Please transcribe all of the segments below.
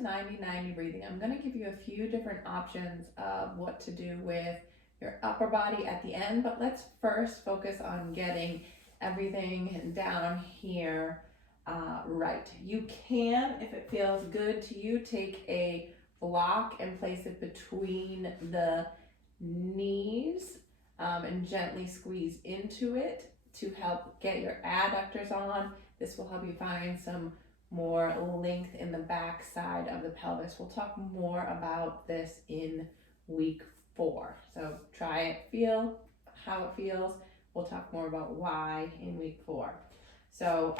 90-90 breathing, I'm going to give you a few different options of what to do with your upper body at the end, but let's first focus on getting everything down here right. You can, if it feels good to you, take a block and place it between the knees and gently squeeze into it to help get your adductors on. This will help you find some more length in the back side of the pelvis. We'll talk more about this in week 4. So try it, feel how it feels. We'll talk more about why in week 4. So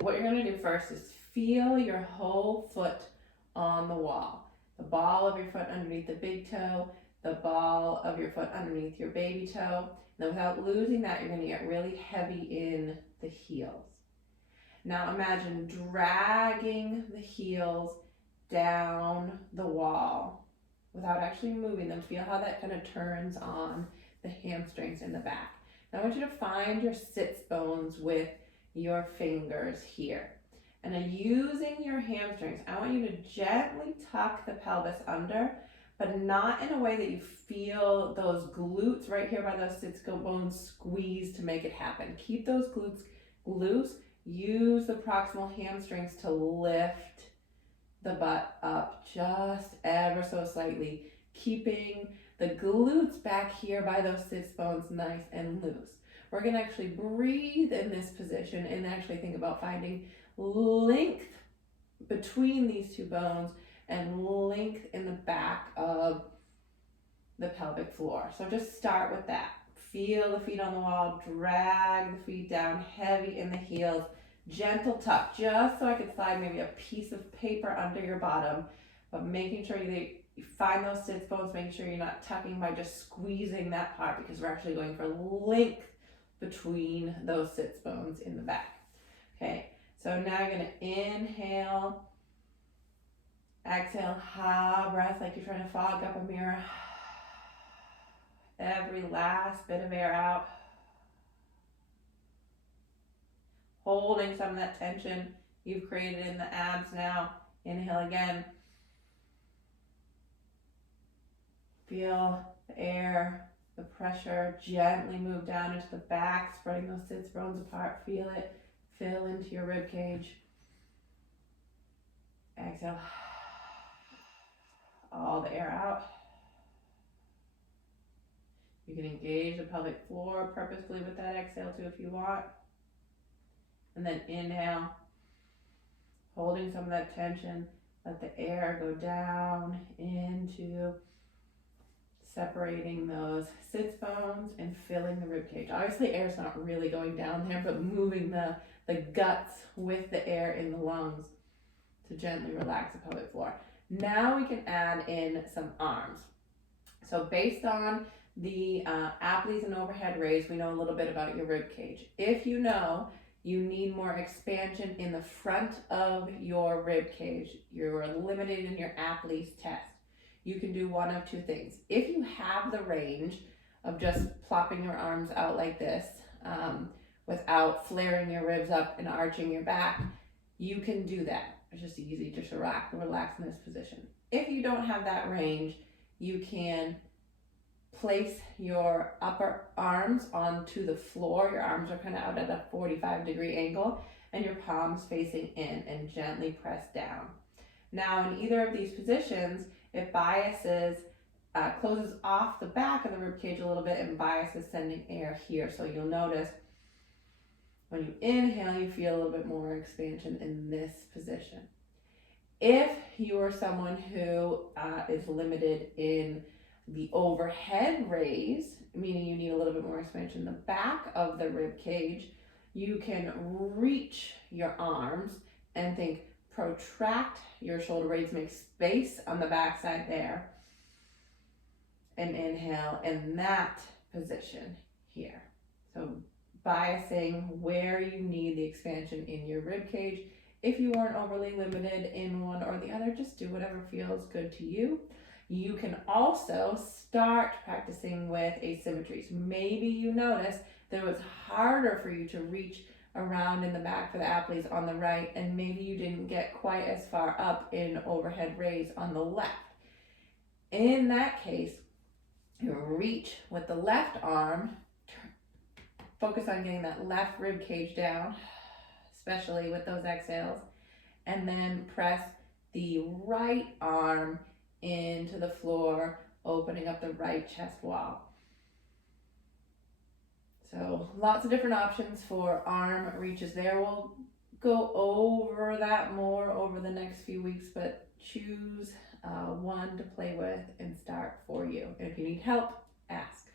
what you're going to do first is feel your whole foot on the wall. The ball of your foot underneath the big toe, the ball of your foot underneath your baby toe. Now without losing that, you're going to get really heavy in the heels. Now imagine dragging the heels down the wall without actually moving them. Feel how that kind of turns on the hamstrings in the back. Now I want you to find your sits bones with your fingers here. And using your hamstrings, I want you to gently tuck the pelvis under, but not in a way that you feel those glutes right here by those sits bones squeeze to make it happen. Keep those glutes loose. Use the proximal hamstrings to lift the butt up just ever so slightly, keeping the glutes back here by those sits bones nice and loose. We're going to actually breathe in this position and actually think about finding length between these two bones and length in the back of the pelvic floor. So just start with that. Feel the feet on the wall, drag the feet down, heavy in the heels, gentle tuck, just so I can slide maybe a piece of paper under your bottom, but making sure you find those sits bones, making sure you're not tucking by just squeezing that part, because we're actually going for length between those sits bones in the back. Okay, so now you're going to inhale, exhale, ha breath like you're trying to fog up a mirror. Every last bit of air out. Holding some of that tension you've created in the abs now. Inhale again. Feel the air, the pressure gently move down into the back, spreading those sits bones apart. Feel it fill into your rib cage. Exhale. All the air out. You can engage the pelvic floor purposefully with that exhale too if you want. And then inhale, holding some of that tension. Let the air go down into separating those sits bones and filling the rib cage. Obviously air's not really going down there, but moving the guts with the air in the lungs to gently relax the pelvic floor. Now we can add in some arms. So based on the applies and overhead raise, we know a little bit about your rib cage. If you know you need more expansion in the front of your rib cage, you're limited in your applies test, you can do one of two things. If you have the range of just plopping your arms out like this without flaring your ribs up and arching your back, you can do that. It's just easy, just relax in this position. If you don't have that range, you can place your upper arms onto the floor. Your arms are kind of out at a 45-degree angle and your palms facing in, and gently press down. Now in either of these positions, it biases, closes off the back of the rib cage a little bit and biases sending air here. So you'll notice when you inhale, you feel a little bit more expansion in this position. If you are someone who is limited in the overhead raise, meaning you need a little bit more expansion in the back of the rib cage, you can reach your arms and think, protract your shoulder blades, make space on the back side there, and inhale in that position here. So biasing where you need the expansion in your rib cage. If you aren't overly limited in one or the other, just do whatever feels good to you. You can also start practicing with asymmetries. Maybe you notice that it was harder for you to reach around in the back for the athletes on the right, and maybe you didn't get quite as far up in overhead raise on the left. In that case, you reach with the left arm, focus on getting that left rib cage down, especially with those exhales, and then press the right arm into the floor, opening up the right chest wall. So lots of different options for arm reaches there. We'll go over that more over the next few weeks, but choose one to play with and start for you. And if you need help, ask.